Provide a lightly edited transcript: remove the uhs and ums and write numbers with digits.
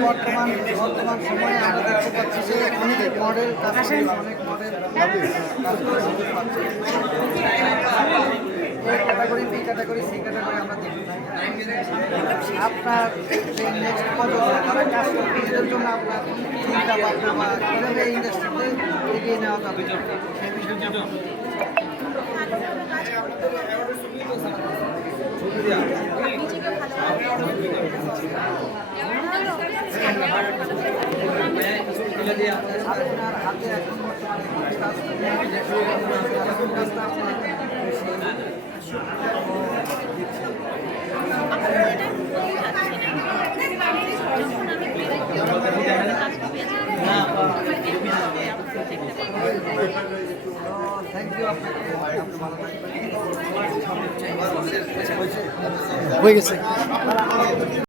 বর্তমান সময়ে আমরা দেখতে পাচ্ছি যে অনেক মডেল অনেক model category B category C category আমরা দেখি আপনার নেক্সট প্রজন্ম যারা কাজ করবে এদের জন্য আপনার চিন্তা ভাবনা বা কীভাবে এই ইন্ডাস্ট্রিতে এগিয়ে নেওয়া যাবে সেই বিষয়টা আপনার হাতে এখন থ্যাংক ইউ আপনাকে ভালো থাকবেন হয়ে গেছে।